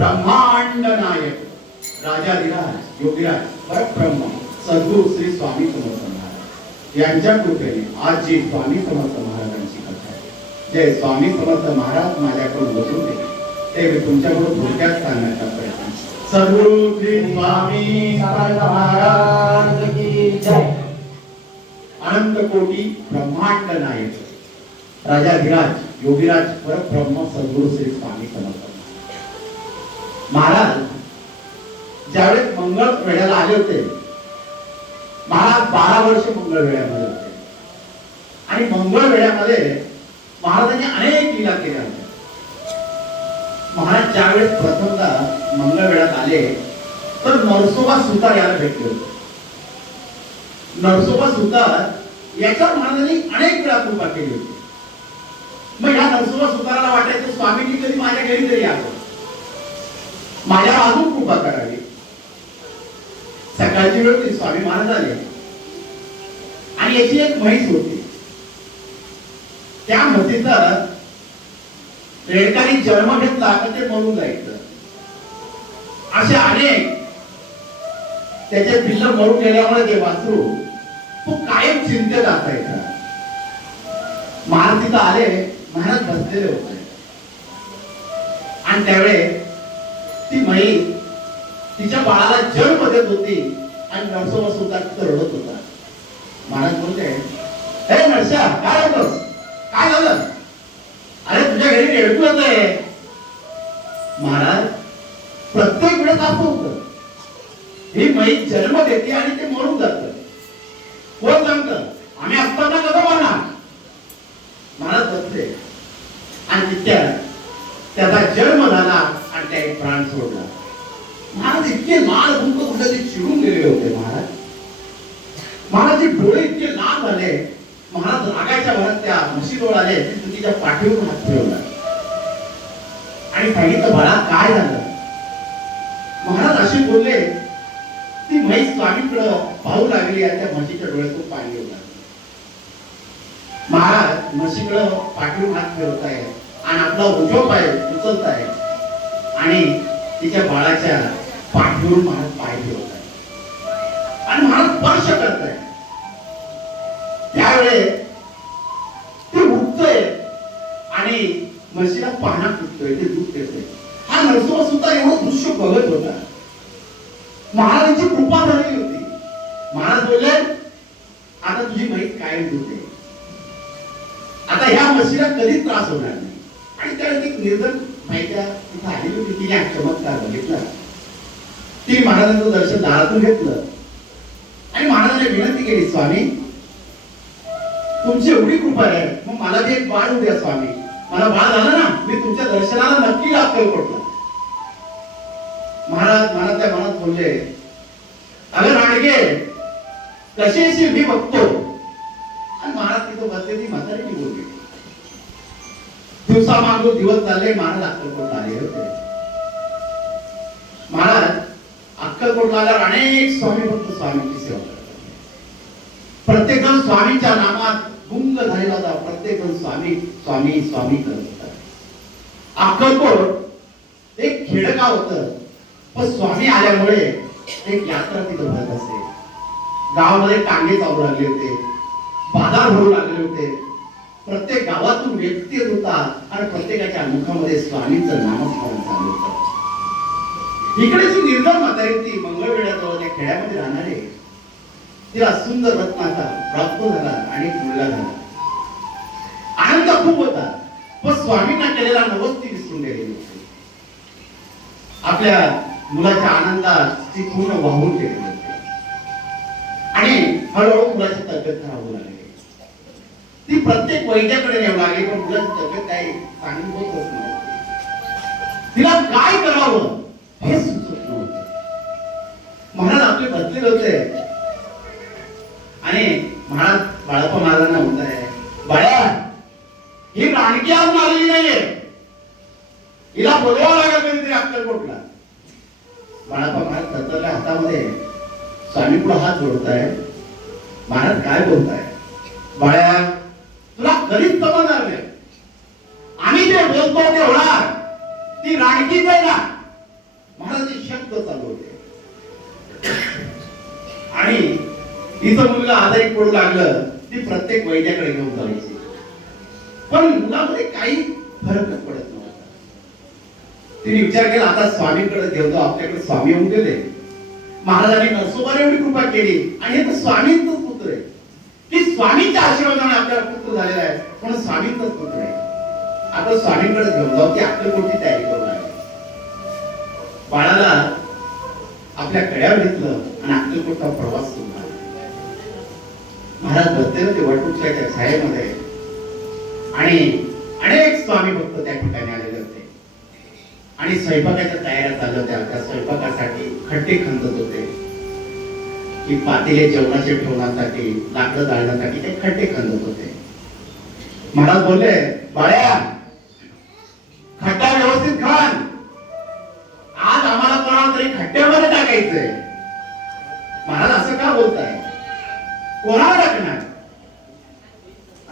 ब्रह्मांड नायक. राजाधिराज योगीराज परब्रह्म सद्गुरु श्री स्वामी समर्थ महाराज. यांच्या कृपेने आज जी स्वामी समर्थ महाराजांची कथा आहे. जे स्वामी समर्थ महाराज माझ्याकडून बसून होते ते मी तुमच्याकडून थोडक्यात सांगण्याचा प्रयत्न सद्गुरु श्री स्वामी समर्थ महाराज की जय. अनंत कोटी ब्रह्मांड नायक. राजाधिराज योगीराज परब्रह्म सद्गुरु श्री स्वामी महाराज ज्यावेळेस मंगळ वेळाला आले होते महाराज बारा वर्ष मंगळ वेळामध्ये होते. आणि मंगळ वेळामध्ये महाराजांनी अनेक लीला केल्या. होत्या महाराज ज्यावेळेस प्रथमदा मंगळ वेळात आले तर नरसोबा सुतार याला भेटले होते. नरसोबा सुतार याच्यावर महाराजांनी अनेक वेळा कृपा केली होती. मग ह्या नरसोबा सुताराला वाटायचं स्वामीजी कधी माझ्या घरी तरी यावं माझ्यावर अजून कृपा करावी सकाळची वेळ होती स्वामी महाराज आले. आणि याची एक म्हैस होती. त्या म्हशीचा रेडकाने जन्म घेतला तर ते मरून जायचं. असे अनेक त्याचे पिल्ल मरून गेल्यामुळे ते वासरू तो कायम चिंतेत असायचा. महाराज तिथं आले महाराज बसलेले होते. आणि त्यावेळेस ती म्हैस तिच्या बाळाला जन्म देत होती आणि नरसोबा सुद्धा रडत होता. महाराज बोलते हे नरसा काय होतोस काय झालं? अरे तुझ्या घरी रेडकू येत आहे महाराज प्रत्येक वेळेस असं होत. ही मही जन्म देते आणि ते मरून जात. कोण सांगत? आम्ही असताना कसं म्हणणार महाराज बसले. आणि तिथ्या त्या महाराज इतके लाल गुंक कुठे चिडून गेले होते महाराज महाराज डोळे इतके लाल झाले महाराज रागाच्या भरात त्या म्हशीजवळ आले तिच्या पाठीवर हात फिरवला आणि सांगितलं बाळा काय झालं महाराज असे बोलले ती म्हैस स्वामीकडं पाहू लागली आणि त्या म्हशीच्या डोळ्यातून पाणी होता महाराज म्हशीकडं पाठीवर हात फिरवताय आणि आपला उजवा पाय उचलताय आणि तिच्या बाळाच्या पाठीवरून महाराज पाय ठेवत आहे आणि महाराज स्पर्श करताय. त्यावेळे ते उठतोय आणि म्हशीला पाहणा फुटतोय ते दूध देतोय. हा नरसोबा सुद्धा एवढं दृश्य बघत होता. महाराजांची कृपा झालेली होती. महाराज बोलले आता तुझी माहीत काय होते आता ह्या म्हशीला कधीच त्रास होणार नाही. आणि त्यावेळेस एक निर्धन माहित्या? तिथे आलेली होती तिने चमत्कार बघितला. तिने महाराजांचं दर्शन दारातून घेतलं. आणि महाराजांनी विनंती केली स्वामी तुमची एवढी कृपा आहे मग मला जे एक बाळ द्या स्वामी. मला बाळ झालं ना मी तुमच्या दर्शनाला नक्की लागतोय म्हटलं. महाराज मला त्या मनात बोलले अगं राणगे कशी मी बघतो. आणि महाराज तिथं बसले ती म्हातारी बोलली. दिवसा मागो दिवस चालले महाराज अक्कलकोट आले होते. महाराज अक्कलकोटला आल्यावर अनेक स्वामी भक्त स्वामीची सेवा करतात. प्रत्येक जण स्वामींच्या नामात गुंग झालेला होता. प्रत्येक जण स्वामी स्वामी स्वामी करत होता. अक्कलकोट एक खेडगाव होत. पण स्वामी आल्यामुळे एक यात्रा तिथं भरत असे. गावामध्ये टांगे चालू लागले होते. बाजार भरू लागले होते. प्रत्येक गावातून व्यक्ती येत होता आणि प्रत्येकाच्या मुखामध्ये स्वामीचं नामस्मरण चालू होतं. इकडे जी निर्धन म्हातारी ती मंगळवेढ्याजवळ त्या खेड्यामध्ये राहणारे तिला सुंदर रत्नाचा प्राप्त झाला आणि मुलगा झाला. आनंद खूप होता पण स्वामींना केलेला नवस ती विसरून गेलेली होती आपल्या मुलाच्या आनंदात ती पूर्ण वाहून गेलेली होती आणि हळूहळू मुलाची तब्येत खराब होऊ लागली. ती प्रत्येक वैद्याकडे नेऊ लागली पण मुलाची तब्येत काही चांगली होतच नाही. तिला काय करावं हे सुचत नव्हतं. महाराज आपले बसलेले होते. आणि महाराज बाळाप्पा महाराजांना म्हणत आहे. बाळा ही राणकी आज मारली नाहीये. हिला बोलवा लागेल कधीतरी अक्कलकोटला. बाळाप्पा महाराज थरथरल्या हातामध्ये स्वामी पुढे हात जोडताय. महाराज काय बोलताय? बाळ्या दलित कधीच समजणार नाही आम्ही जे बोलतो ते होणार ती राणकीच आहे ना युद्ध चालू होते. आणि तिचं मुलगा आजारी पडू लागलं ती प्रत्येक वैद्याकडे घेऊन जायची. पण मुलामध्ये काही फरकच पडत नव्हता तिने विचार केला आता स्वामींकडे घेऊन आपल्याकडे स्वामी होऊन गेले. महाराजांनी नसोबाने एवढी कृपा केली आणि हे तर स्वामींचंच स्वामींच्या आशीर्वादाने आपल्याला पुत्र झालेला आहे. पण स्वामींचाच पुत्र आहे. आपण स्वामींकडे घेऊन जाऊ ती मोठी तयारी करून आली. बाळाला आपल्या कड्यावर घेतलं आणि अक्कलकोटचा प्रवास सुरू झाला. महाराज बसले ते वटवृक्षाच्या छायेमध्ये आणि अनेक स्वामी भक्त त्या ठिकाणी आलेले होते. आणि स्वयंपाकाच्या तयाऱ्या चालल्या होत्या. त्या स्वयंपाकासाठी खड्डे खंदत होते. की पातेले जेवणाचे ठेवण्यासाठी लाकडं जाळण्यासाठी ते खड्डे खंदत होते. महाराज बोलले बाळ्या खड्डा व्यवस्थित खान आज आम्हाला कोणाला तरी खड्ड्यामध्ये टाकायचंय. महाराज असं का बोलताय? कोणाला टाकणार?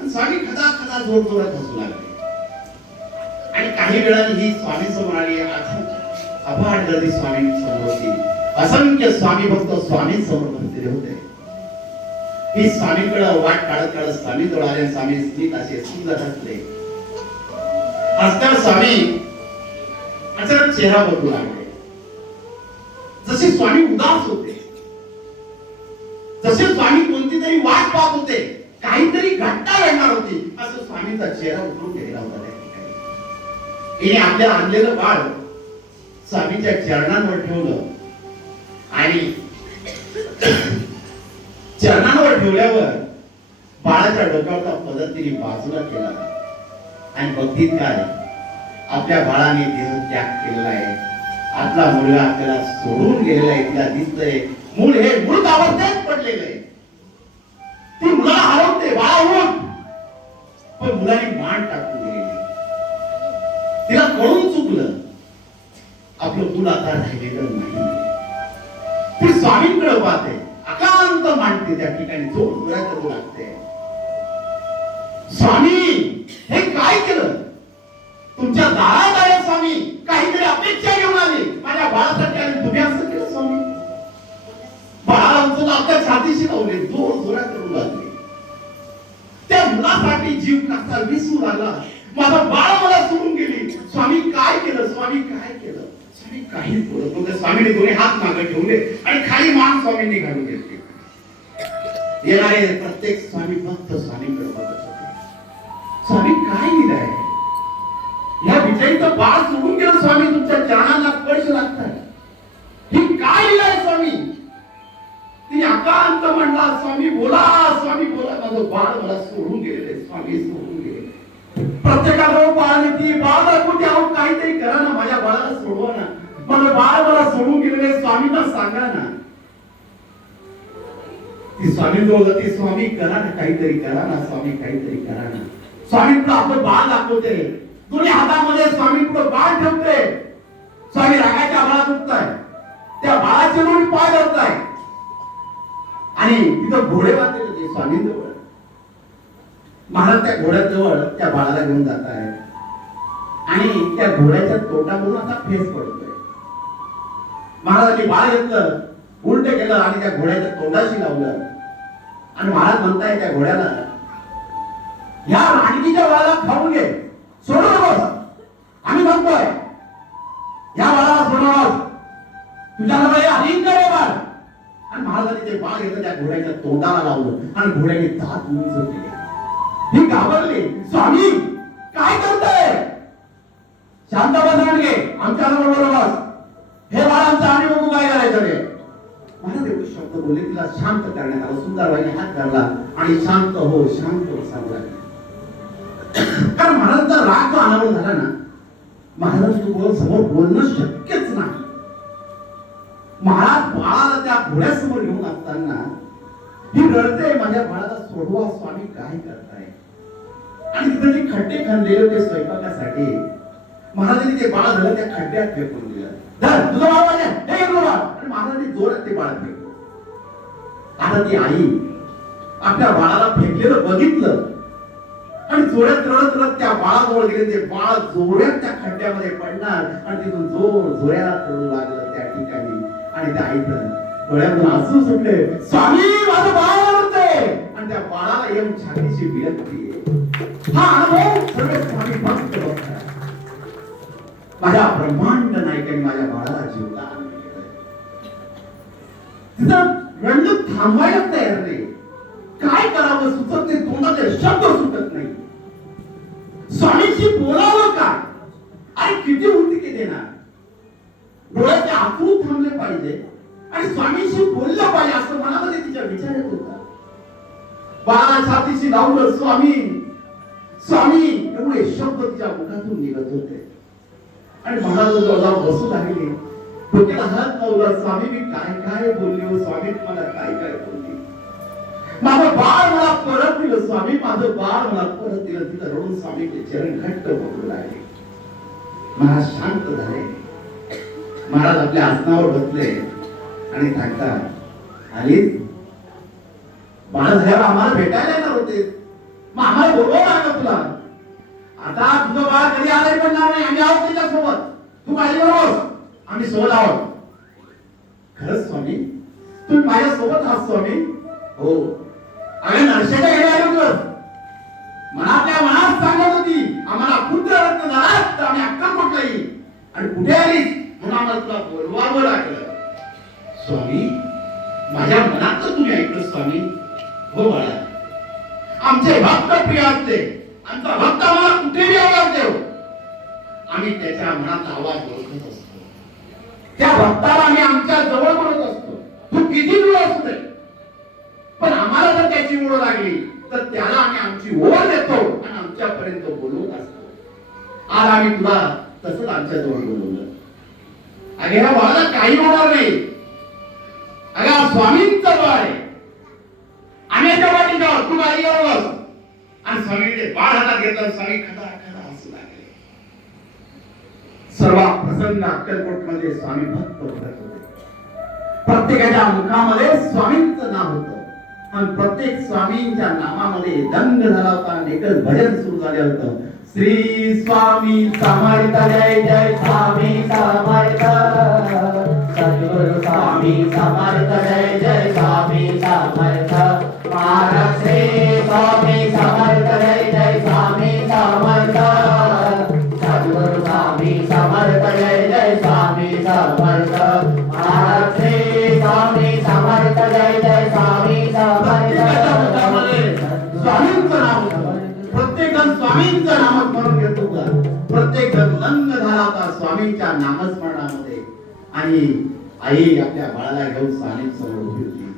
आणि स्वामी खदा खदा जोर जोरात हसू लागले. आणि काही वेळाने ही स्वामी समोर आली अथ- अफाट गर्दी स्वामी समोर होती असंख्य स्वामी भक्त स्वामी समोर बसलेले होते. ही स्वामीकडे वाट काढत काढत स्वामी जवळ आले स्वामी स्मित असे सुंदर हसले हसल्यावर स्वामी अचानक चेहरा बदलू लागले. जसे स्वामी उदास होते जसे स्वामी कोणती तरी वाट पाहत होते काहीतरी घटना घडणार होती असं स्वामींचा चेहरा उतरून गेलेला होता त्या ठिकाणी. आपल्या आणलेलं बाळ स्वामीच्या चरणांवर ठेवलं. आणि चरणांवर ठेवल्यावर बाळाच्या डोक्यावरचा पदर तिने बाजूला केला आणि बघतीत काय आपल्या बाळाने देह त्याग केलेला आहे. आपला मुलगा आपल्याला सोडून गेलेला आहे तिला दिसतंय. मूल हे मूळ अवस्थेत पडलेलं आहे. ती मुलाला हरवते बाळा पण मुलाने मान टाकून दिलेली तिला कळून चुकलं. आपलं मूल आता राहिलेलं नाही. ती स्वामींकडे पाहते अकांत मांडते त्या ठिकाणी जोर करू लागते. स्वामी हे काय केलं? तुमच्या दारात आले स्वामी. काहीतरी अपेक्षा घेऊन आली. माझ्या बाळासाठी आणि तुम्ही असं केलं स्वामी? बाळाला उचलून आपल्या छातीशी लावले. जोर जोरात करू लागले. त्या मुलासाठी जीव कसा विसू लागला. माझा बाळ मला सोडून गेली. स्वामी काय केलं? स्वामी काय केलं? स्वामी काहीच बोलत नव्हते स्वामीने दोन्ही हात मागे ठेवले आणि खाली मान स्वामींनी घालून घेतली. येणारे प्रत्येक स्वामी भक्त स्वामीकडे बघत होते स्वामी काय दिलाय या विजयीचं बाळ सोडून गेलं स्वामी तुमच्या चरणाला स्पर्श लागतात ही काय लिहिलंय स्वामी? तिने आकांत म्हणला स्वामी बोला. ती स्वामी बोलत स्वामी करा ना काहीतरी करा ना स्वामी काहीतरी करा ना. स्वामी तुला आपलं बाळ दाखवते दोन्ही हातामध्ये स्वामी पुढे बाळ ठेवते स्वामी रागाच्या बाळात उठताय. त्या बाळाचे दोन्ही पाय धरताय. आणि तिथं घोडे बांधलेले होते स्वामींजवळ. महाराज त्या घोड्याजवळ त्या बाळाला घेऊन जात आहे आणि त्या घोड्याच्या तोंडामधून असा फेस पडतोय. महाराजांनी बाळ घेतलं उलट केलं आणि त्या घोड्याच्या तोंडाशी लावलं. आणि महाराज म्हणताय त्या घोड्याला या राणकीच्या बाळाला खाऊन घे. सोडू नकोस आम्ही म्हणतोय या बाळाला सोडू तुझ्या नावाला अधिक रे बाळ. आणि महाराजांनी ते बाळ घेतलं त्या घोड्याच्या तोंडाला लावलं आणि घोड्याने दात उंच केले. ही घाबरली. स्वामी काय करताय? शांत बसांडगे आमच्या बरोबर बस. हे बाळांचं आमचं आम्ही बघू काय करायचं रे महाराज एवढे शब्द बोलले तिला शांत करण्यात आला. सुंदरबाईने हात धरला आणि शांत हो शांत हो सांगू कारण महाराजांचा राग जो अनावर झाला ना महाराज समोर बोलणं शक्यच नाही. महाराज बाळाला त्या घोड्यासमोर घेऊन असताना ही रडते माझ्या बाळाला सोडवा स्वामी काय करताय? आणि तिथे जे खड्डे खणलेले होते स्वयंपाकासाठी महाराजांनी ते बाळ झालं त्या खड्ड्यात फेकून दिलं. धर तुझं बाबा माझ्या हे जोरात ते बाळ फेकलं आता ती आई आपल्या बाळाला फेकलेलं बघितलं आणि जोड्यात रडत रडत त्या बाळाजवळ गेले. ते बाळ जोड्यात त्या खड्ड्यामध्ये पडणार आणि तिथून जोर जोऱ्यात रडू लागलं त्या ठिकाणी. आणि त्या आईचं डोळ्यातून आसू सुटले. स्वामी माझं बाळ म्हणते आणि त्या बाळाला एम छातीची विनंती हा अनुभव सर्व स्वामी भक्त बघतात माझ्या ब्रह्मांड नायकाने माझ्या बाळाला जीवला तिचा तिथं थांबायला तयार नाही. काय करावं सुचत नाही तोंडाचे शब्द सुटत नाही. स्वामीशी बोलावं का आणि किती उलटी देणार? डोळ्याचे आतून थांबले पाहिजे आणि स्वामीशी बोललं पाहिजे असं मनामध्ये तिच्या विचार येत होता. बाळा छातीशी लावलं स्वामी स्वामी एवढे शब्द तिच्या मुखातून निघत होते. आणि महाराज जवळ बसू लागले. डोक्याला हात लावला स्वामी मी काय काय बोलली हो? स्वामी तुम्हाला काय काय बोलली? माझं बाळ मला परत दिलं स्वामी माझं बाळ मला परत दिलं. तिथं रडून स्वामीचे चरण घट्ट पकडू लागले. महाराज शांत झाले. महाराज आपल्या आसनावर बसले. आणि सांगतात आलीस बाळ झाल्यावर आम्हाला भेटायला येणार होते. मग आम्हाला बोलवावं लागलं तुला. आता तुझं बाळ कधी आलाय पण नाही? आम्ही आहोत त्याच्यासोबत तू माझ्या बरोबर. आम्ही सोबत आहोत. खरंच स्वामी? तुम्ही माझ्या सोबत आहात स्वामी? हो. अरे नरशेच्या घरी आलो तुझं मनातल्या मनात सांगत होती आम्हाला पुत्र रत्न झाला तर आम्ही अक्कलकोटला येईल आणि कुठे आलीस म्हणून आम्हाला तुला बोलवावं लागलं. स्वामी माझ्या मनात तुम्ही ऐकलं स्वामी. हो बाळा. आमचे भक्त प्रिय असते. आमचा भक्त आम्हाला कुठेही आवाज देव आम्ही त्याच्या मनात आवाज ओळखत असतो त्या भक्ताला आम्ही आमच्या जवळ म्हणत असतो. तू किती दूर असू दे. पण आम्हाला जर त्याची ओळ लागली तर त्याला आम्ही आमची ओळ देतो आणि आमच्यापर्यंत बोलवत असतो. आज आम्ही तुला तसंच आमच्या जवळ बोलवलं. अगे ह्या बाळाला काही होणार नाही. अगे हा स्वामींचं बळ आहे. आम्ही याच्या पाठी जाऊ तू गाडीवर आणि स्वामीने बाळ हातात घेतला स्वामी खदा खदा हसू लागले. सर्व प्रसन्न अक्कलकोटमध्ये स्वामी भक्त भरत होते. प्रत्येकाच्या मुखामध्ये स्वामींचं नाव होत. आणि प्रत्येक स्वामींच्या नामामध्ये दंग झाला होता. आणि एकच भजन सुरू झाले होतं. श्री स्वामी समर्थ जय जय स्वामी समर्थ सद्गुरु स्वामी समर्थ जय जय स्वामी समर्थ महाराज स्वामींचं नाव होतं प्रत्येक जण स्वामींचं नामस्मरण घेतो का? प्रत्येक जण दंग झाला होता स्वामींच्या नामस्मरणामध्ये? आणि आई आपल्या बाळाला घेऊन स्वामी समोर उभी होती.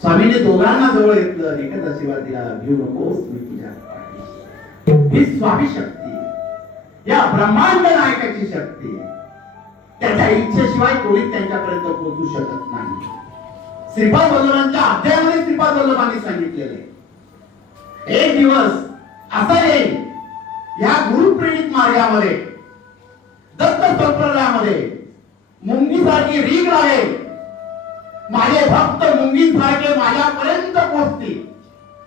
स्वामीने दोघांना जवळ घेतलं. एकच आशीर्वाद दिला घेऊ नकोस मी तुझ्या ही स्वामी शक्ती या ब्रह्मांड नायकाची शक्ती त्याच्या इच्छेशिवाय कोणीच त्यांच्यापर्यंत पोहोचू शकत नाही. श्रीपाद वल्लभांच्या अध्यायामध्ये श्रीपाद वल्लभांनी सांगितलेलं आहे. एक दिवस असा येईल या गुरुप्रेरित मार्गामध्ये दत्त संप्रदायामध्ये मुंगीसारखी रीग लागेल माझे भक्त मुंगीसारखे माझ्यापर्यंत पोहोचतील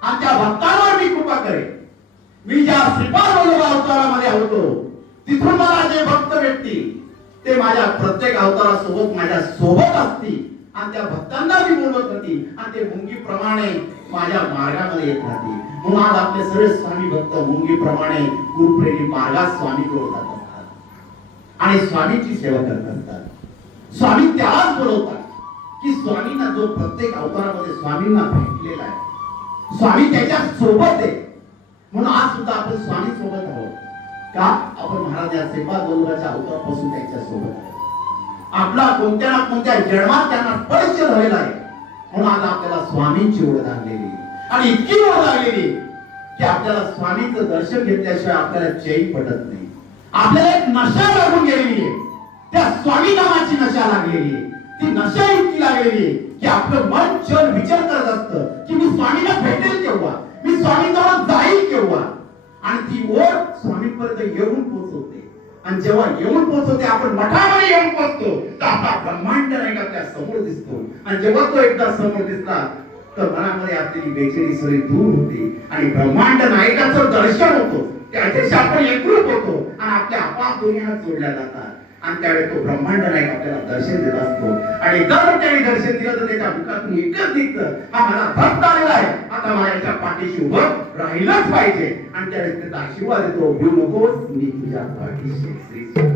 आमच्या भक्तांवर मी कृपा करेन. मी ज्या श्रीपाद अवतारामध्ये होतो तिथून मला जे भक्त भेटतील ते माझ्या प्रत्येक अवतारासोबत माझ्या सोबत असतील. आणि त्या भक्तांना मी बोलवत होती. आणि ते मुंगीप्रमाणे माझ्या मार्गामध्ये येत राहते. म्हणून आज आपले सर्व स्वामी भक्त मुंगीप्रमाणे गुरुप्रेमी मार्गात स्वामी जात असतात. आणि स्वामीची सेवा करत असतात. स्वामी त्यालाच बोलवतात की स्वामींना जो प्रत्येक अवतारामध्ये स्वामींना भेटलेला आहे स्वामी त्याच्या सोबत आहे. म्हणून आज सुद्धा आपण स्वामी सोबत आहोत. का? आपण महाराज या श्रीपाद वल्लभाच्या अवतारापासून त्यांच्यासोबत आहोत. आपला कोणत्या ना कोणत्या जन्मात त्यांना स्पर्श झालेला आहे म्हणून आज आपल्याला स्वामींची ओढ लागलेली. आणि इतकी ओढ लागलेली की आपल्याला स्वामींचं दर्शन घेतल्याशिवाय आपल्याला चैन पडत नाही. आपल्याला एक नशा लागून गेलेली आहे. त्या स्वामी नामाची नशा लागलेली आहे. ती नशा इतकी लागलेली आहे की आपलं मन चल विचार करत असतं की मी स्वामीला भेटेल केव्हा? मी स्वामींजवळ जाईल केव्हा? आणि ती ओढ स्वामींपर्यंत येऊन पोहोचवते आणि जेव्हा येऊन पोहोचतो ते आपण मठामध्ये येऊन पोहोचतो. तर आपला ब्रह्मांड नाही का त्या समोर दिसतो. आणि जेव्हा तो एकदा समोर दिसला तर मनामध्ये असलेली बेचैनी सगळी दूर होते. आणि ब्रह्मांड नायकाचं दर्शन होतो. त्याच्याशी आपण एकरूप होतो. आणि आपल्या आपाप दुनिया जोडल्या जातात. आणि त्यावेळी तो ब्रह्मांड नायक आपल्याला दर्शन देत असतो. आणि जर त्याने दर्शन दिलं तर त्याच्या मुखातून एकच निघतं हा मला भक्त आलेला आहे. आता मला याच्या पाठीशी उभं राहिलंच पाहिजे. आणि त्यावेळेस त्याचा आशीर्वाद येतो भिऊ नकोस मी तुझ्या पाठीशी. श्री स्वामी.